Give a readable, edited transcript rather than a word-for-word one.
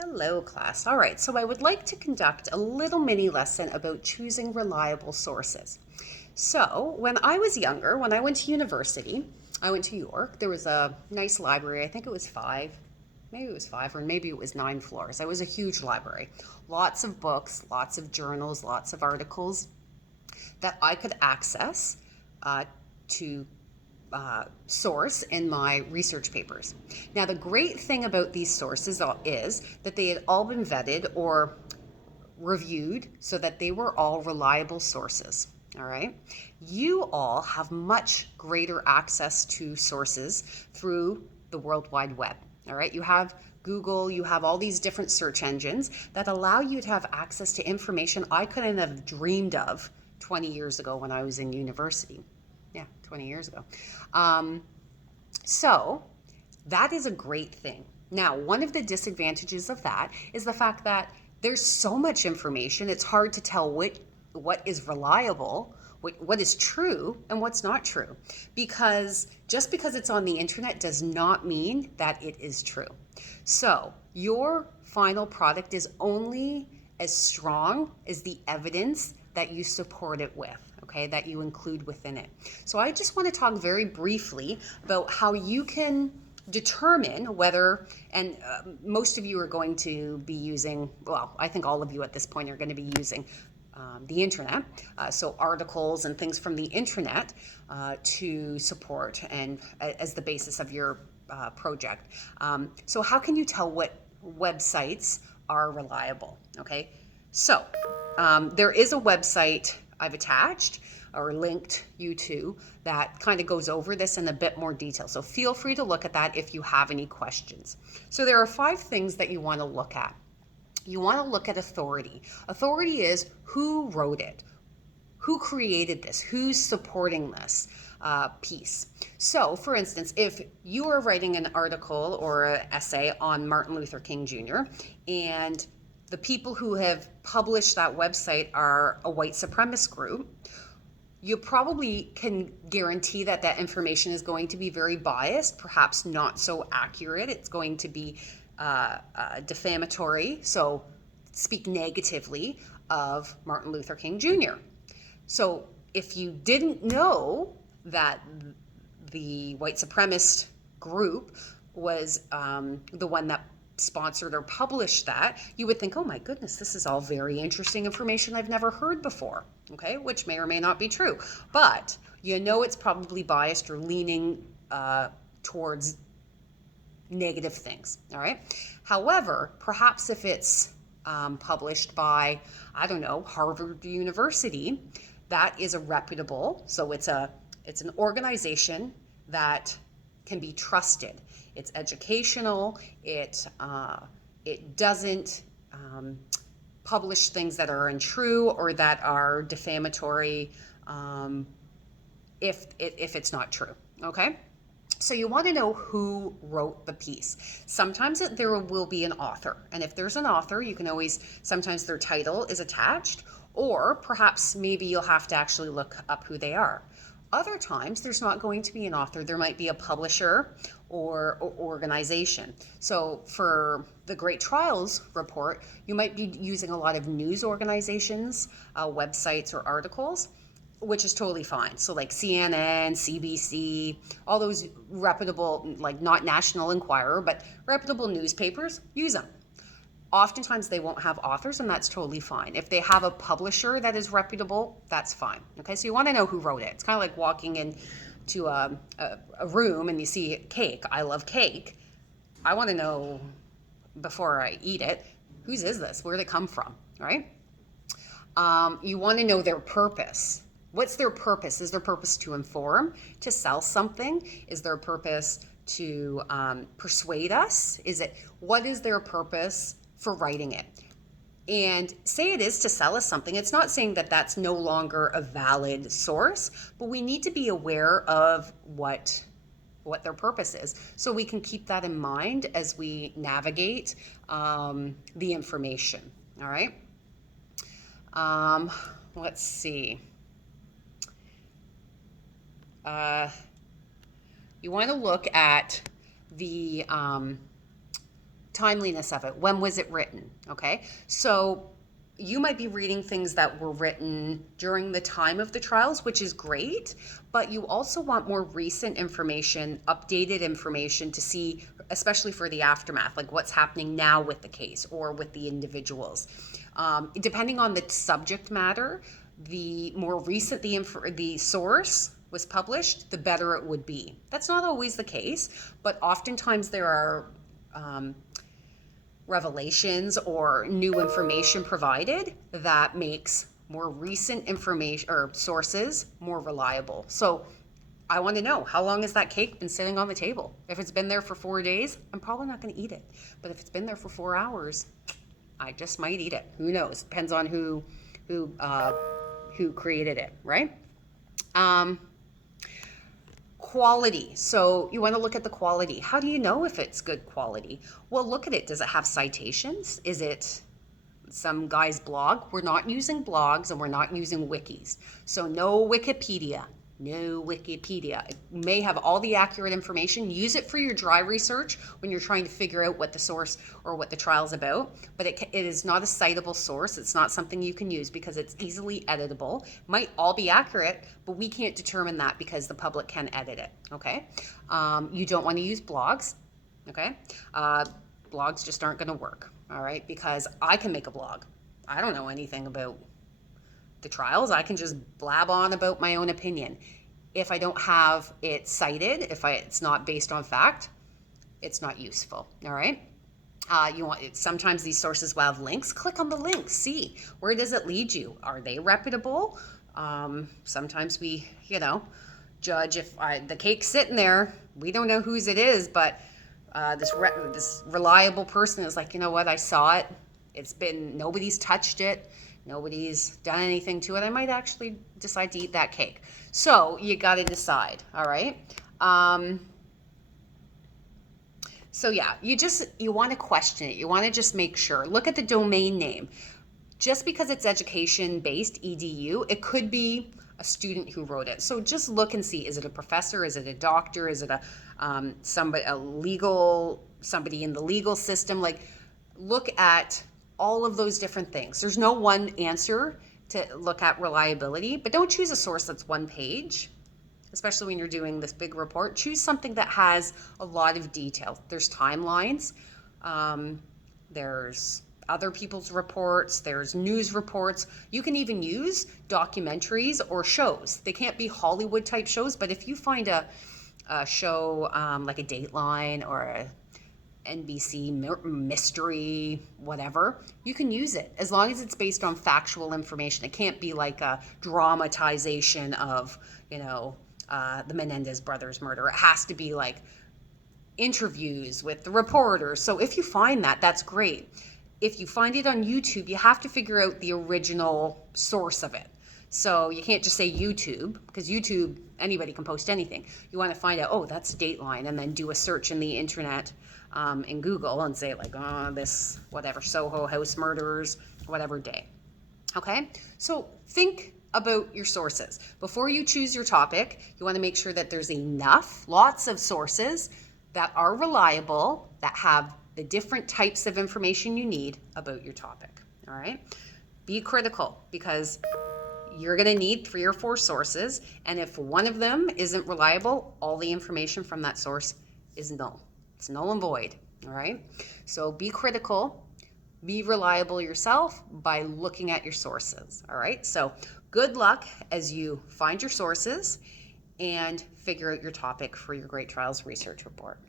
Hello, class. All right, so I would like to conduct a little mini lesson about choosing reliable sources. So, when I was younger, when I went to university, I went to York. There was a nice library. I think it was maybe it was five, or maybe it was nine floors. It was a huge library. Lots of books, lots of journals, lots of articles that I could access uh, to source in my research papers. Now, the great thing about these sources is that they had all been vetted or reviewed so that they were all reliable sources. All right. You all have much greater access to sources through the World Wide Web. All right. You have Google, you have all these different search engines that allow you to have access to information I couldn't have dreamed of 20 years ago when I was in university. Yeah, 20 years ago. Um, so that is a great thing. Now, one of the disadvantages of that is the fact that there's so much information, it's hard to tell what is reliable, what is true, and what's not true. Because just because it's on the internet does not mean that it is true. So, your final product is only as strong as the evidence that you support it with, okay, that you include within it. So, I just want to talk very briefly about how you can determine whether, and most of you are going to be using, well, I think all of you at this point are going to be using the internet, so articles and things from the internet to support and as the basis of your project. So how can you tell what websites are reliable? Okay, so there is a website I've attached or linked you to that kind of goes over this in a bit more detail. So feel free to look at that if you have any questions. So there are 5 things that you want to look at. You want to look at authority. Authority is who wrote it, who created this, who's supporting this piece. So, for instance, if you are writing an article or an essay on Martin Luther King Jr., and the people who have published that website are a white supremacist group, you probably can guarantee that that information is going to be very biased, perhaps not so accurate. It's going to be defamatory, so speak negatively of Martin Luther King Jr. So if you didn't know that the white supremacist group was the one that sponsored or published that, you would think, oh my goodness, this is all very interesting information I've never heard before, okay, which may or may not be true. But you know it's probably biased or leaning towards negative things, all right? However, perhaps if it's published by, I don't know, Harvard University, that is a reputable, so it's an organization that can be trusted. It's educational. It doesn't publish things that are untrue or that are defamatory if it's not true. Okay. So you want to know who wrote the piece. Sometimes there will be an author, and if there's an author, you can always, sometimes their title is attached, or perhaps maybe you'll have to actually look up who they are. Other times there's not going to be an author. There might be a publisher or organization. So for the Great Trials report, you might be using a lot of news organizations, websites or articles, which is totally fine. So like CNN, CBC, all those reputable, like not National Enquirer, but reputable newspapers, use them. Oftentimes they won't have authors, and that's totally fine. If they have a publisher that is reputable, that's fine. Okay, so you want to know who wrote it. It's kind of like walking into a room and you see cake. I love cake. I want to know before I eat it, whose is this? Where did it come from? Right? You want to know their purpose. What's their purpose? Is their purpose to inform, to sell something? Is their purpose to persuade us? What is their purpose for writing it? And say it is to sell us something, it's not saying that that's no longer a valid source, but we need to be aware of what their purpose is, so we can keep that in mind as we navigate the information. All right. Um, let's see. Uh, you want to look at the timeliness of it. When was it written? Okay. So you might be reading things that were written during the time of the trials, which is great, but you also want more recent information, updated information to see, especially for the aftermath, like what's happening now with the case or with the individuals. Depending on the subject matter, the more recent the source was published, the better it would be. That's not always the case, but oftentimes there are revelations or new information provided that makes more recent information or sources more reliable. So I want to know, how long has that cake been sitting on the table? If it's been there for 4 days, I'm probably not going to eat it. But if it's been there for 4 hours, I just might eat it. Who knows? Depends on who created it, right? Quality. So you want to look at the quality. How do you know if it's good quality? Well, look at it. Does it have citations? Is it some guy's blog? We're not using blogs and we're not using wikis. So no Wikipedia. No Wikipedia. It may have all the accurate information. Use it for your dry research when you're trying to figure out what the source or what the trial's about. But it is not a citable source. It's not something you can use because it's easily editable. Might all be accurate, but we can't determine that because the public can edit it. Okay. You don't want to use blogs. Okay. Blogs just aren't going to work. All right. Because I can make a blog. I don't know anything about the trials. I can just blab on about my own opinion. If I don't have it cited, it's not based on fact, it's not useful. All right. Sometimes these sources will have links. Click on the link. See, where does it lead you? Are they reputable? Sometimes we, judge if the cake's sitting there. We don't know whose it is, but this reliable person is like, you know what? I saw it. Nobody's touched it. Nobody's done anything to it. I might actually decide to eat that cake. So you got to decide. All right. So yeah, you want to question it. You want to just make sure. Look at the domain name. Just because it's education-based, edu, it could be a student who wrote it. So just look and see, is it a professor? Is it a doctor? Is it somebody in the legal system? Like, look at all of those different things. There's no one answer to look at reliability, but don't choose a source that's one page, especially when you're doing this big report. Choose something that has a lot of detail. There's timelines, there's other people's reports, there's news reports. You can even use documentaries or shows. They can't be Hollywood type shows, but if you find a show like a Dateline or a NBC mystery, whatever, you can use it as long as it's based on factual information. It can't be like a dramatization of, the Menendez brothers murder. It has to be like interviews with the reporters. So if you find that, that's great. If you find it on YouTube, you have to figure out the original source of it. So you can't just say YouTube, because YouTube, anybody can post anything. You want to find out, oh, that's Dateline, and then do a search in the internet in Google and say like, this, whatever, Soho House murders, whatever day. Okay? So think about your sources. Before you choose your topic, you want to make sure that there's lots of sources that are reliable, that have the different types of information you need about your topic. All right? Be critical, because you're going to need 3 or 4 sources, and if one of them isn't reliable, all the information from that source is null. It's null and void. All right? So be critical, be reliable yourself by looking at your sources. All right? So good luck as you find your sources and figure out your topic for your Great Trials Research Report.